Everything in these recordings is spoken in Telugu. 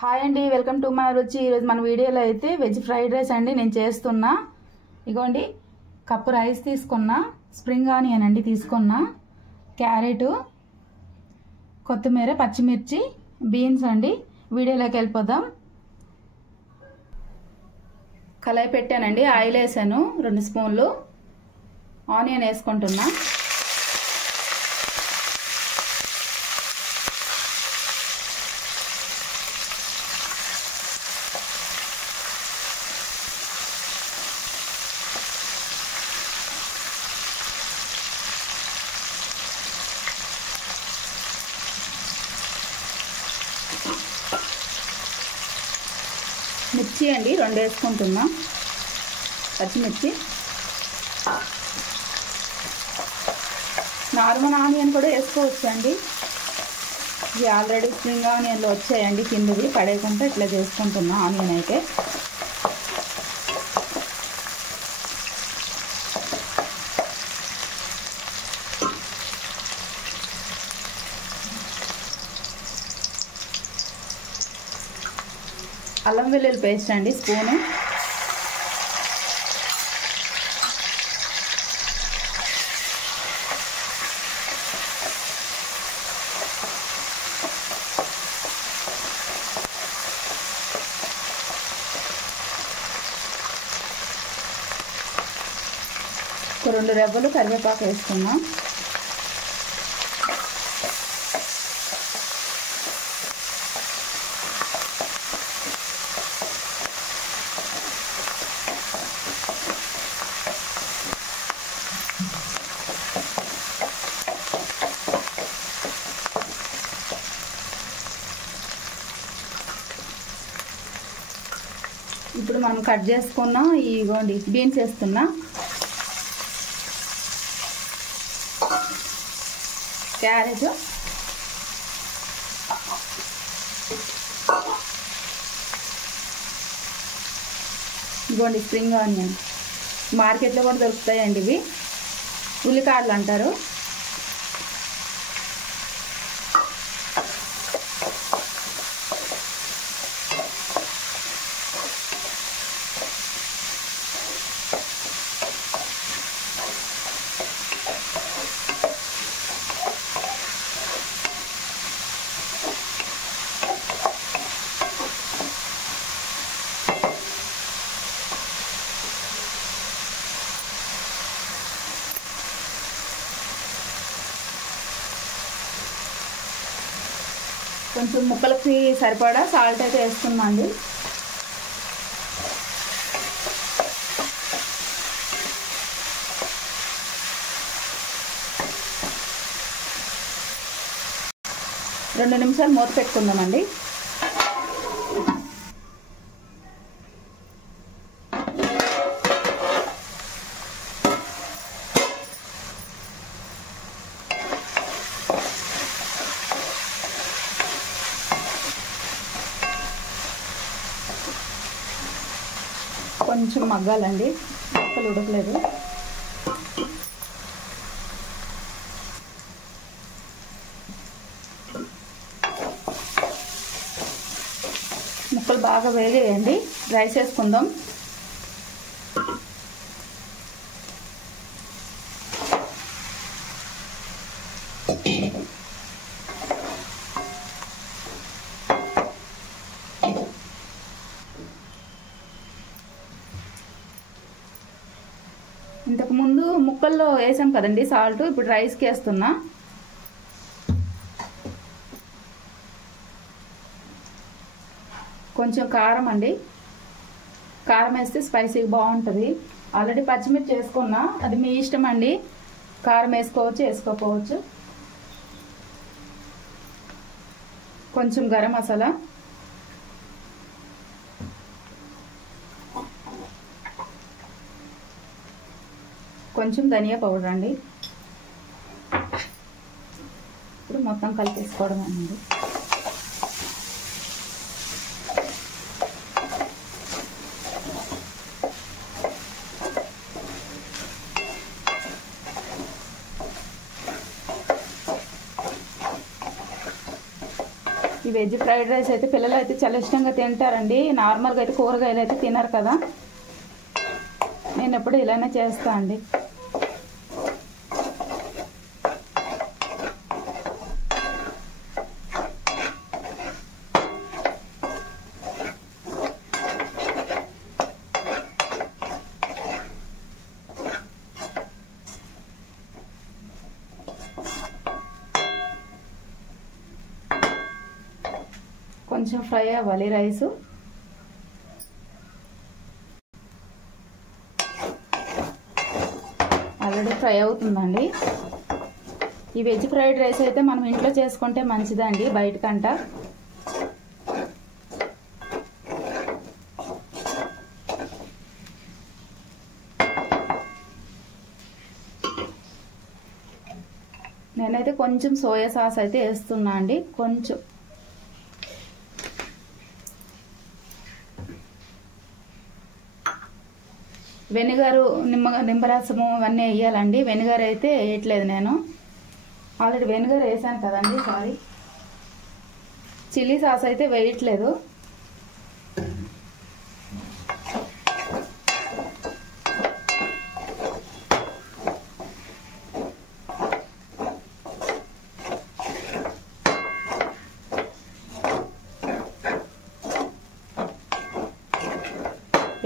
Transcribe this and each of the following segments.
హాయ్ అండి, వెల్కమ్ టు మై రుచి. ఈరోజు మన వీడియోలో అయితే వెజ్ ఫ్రైడ్ రైస్ అండి నేను చేస్తున్నా. ఇగోండి, కప్పు రైస్ తీసుకున్నా, స్ప్రింగ్ ఆనియన్ అండి తీసుకున్నా, క్యారెట్, కొత్తిమీర, పచ్చిమిర్చి, బీన్స్ అండి. వీడియోలోకి వెళ్ళిపోదాం. కళాయి పెట్టానండి, ఆయిల్ వేసాను 2 స్పూన్లు. ఆనియన్ వేసుకుంటున్నా. మిర్చి అండి 2 వేసుకుంటున్నా, పచ్చిమిర్చి. నార్మల్ ఆనియన్ కూడా వేసుకోవచ్చు అండి. ఇవి ఆల్రెడీ స్ప్రింగ్ ఆనియన్లు వచ్చాయండి, కిందవి పడేయకుండా ఇట్లా చేసుకుంటున్నా. ఆనియన్ అయితే అల్లం వెల్లుల్లి పేస్ట్ అండి స్పూను. ఒక 2 రెబ్బలు కరివేపాకు వేసుకున్నాం. ఇప్పుడు మనం కట్ చేసుకున్న ఇగోండి బీన్స్ వేస్తున్నా, క్యారెట్, ఇగోండి స్ప్రింగ్ ఆనియన్. మార్కెట్లో కూడా దొరుకుతాయండి ఇవి, ఉల్లికాడలు అంటారు. కొంచెం ముక్కలకి సరిపడా సాల్ట్ అయితే వేస్తున్నా అండి. రెండు నిమిషాలు మూత పెట్టుకుందామండి. కొంచెం మగ్గాలండి, ముక్కలు ఉడకలేదు. ముక్కలు బాగా వేగేయండి. రైస్ వేసుకుందాం. ఇంతకుముందు ముక్కల్లో వేసాం కదండి సాల్ట్, ఇప్పుడు రైస్కి వేస్తున్నా. కొంచెం కారం అండి, కారం వేస్తే స్పైసీగా బాగుంటుంది. ఆల్రెడీ పచ్చిమిర్చి వేసుకున్నా, అది మీ ఇష్టం అండి, కారం వేసుకోవచ్చు వేసుకోకపోవచ్చు. కొంచెం గరం మసాలా, కొంచెం ధనియా పౌడర్ అండి. ఇప్పుడు మొత్తం కలిపేసుకోవడం అండి. ఈ వెజ్ ఫ్రైడ్ రైస్ అయితే పిల్లలు అయితే చాలా ఇష్టంగా తింటారండి. నార్మల్గా అయితే కూరగాయలు అయితే తినరు కదా, నేను ఎప్పుడు ఇలానే చేస్తా అండి. కొంచెం ఫ్రై అవ్వాలి రైసు. ఆల్రెడీ ఫ్రై అవుతుందండి. ఈ వెజ్ ఫ్రైడ్ రైస్ అయితే మనం ఇంట్లో చేసుకుంటే మంచిదండి బయటకంట. నేనైతే కొంచెం సోయా సాస్ అయితే వేస్తున్నా అండి, కొంచెం. వెనిగరు, నిమ్మరసము ఇవన్నీ వేయాలండి. వెనిగర్ అయితే వేయట్లేదు నేను, ఆల్రెడీ వెనిగర్ వేసాను కదండి, సారీ. చిల్లీ సాస్ అయితే వేయట్లేదు.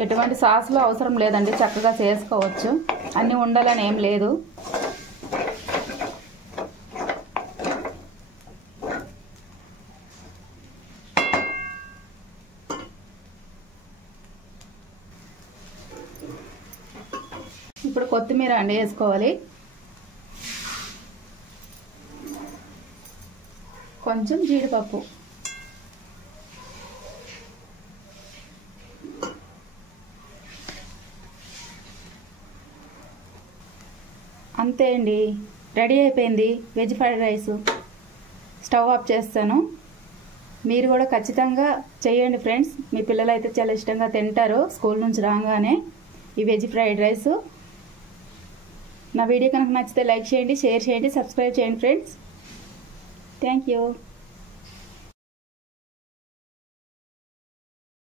ఎటువంటి సాస్లో అవసరం లేదండి, చక్కగా చేసుకోవచ్చు. అన్నీ ఉండాలని ఏం లేదు. ఇప్పుడు కొత్తిమీర అండి వేసుకోవాలి, కొంచెం జీడిపప్పు, అంతే అండి. రెడీ అయిపోయింది veg fried rice. Stove off చేస్తాను. మీరు కూడా ఖచ్చితంగా చేయండి ఫ్రెండ్స్. మీ పిల్లలు అయితే చాలా ఇష్టంగా తింటారు స్కూల్ నుంచి రాగానే ఈ వెజ్ ఫ్రైడ్ రైస్. నా వీడియో కనుక నచ్చితే లైక్ చేయండి, షేర్ చేయండి, సబ్స్క్రైబ్ చేయండి ఫ్రెండ్స్. Thank you.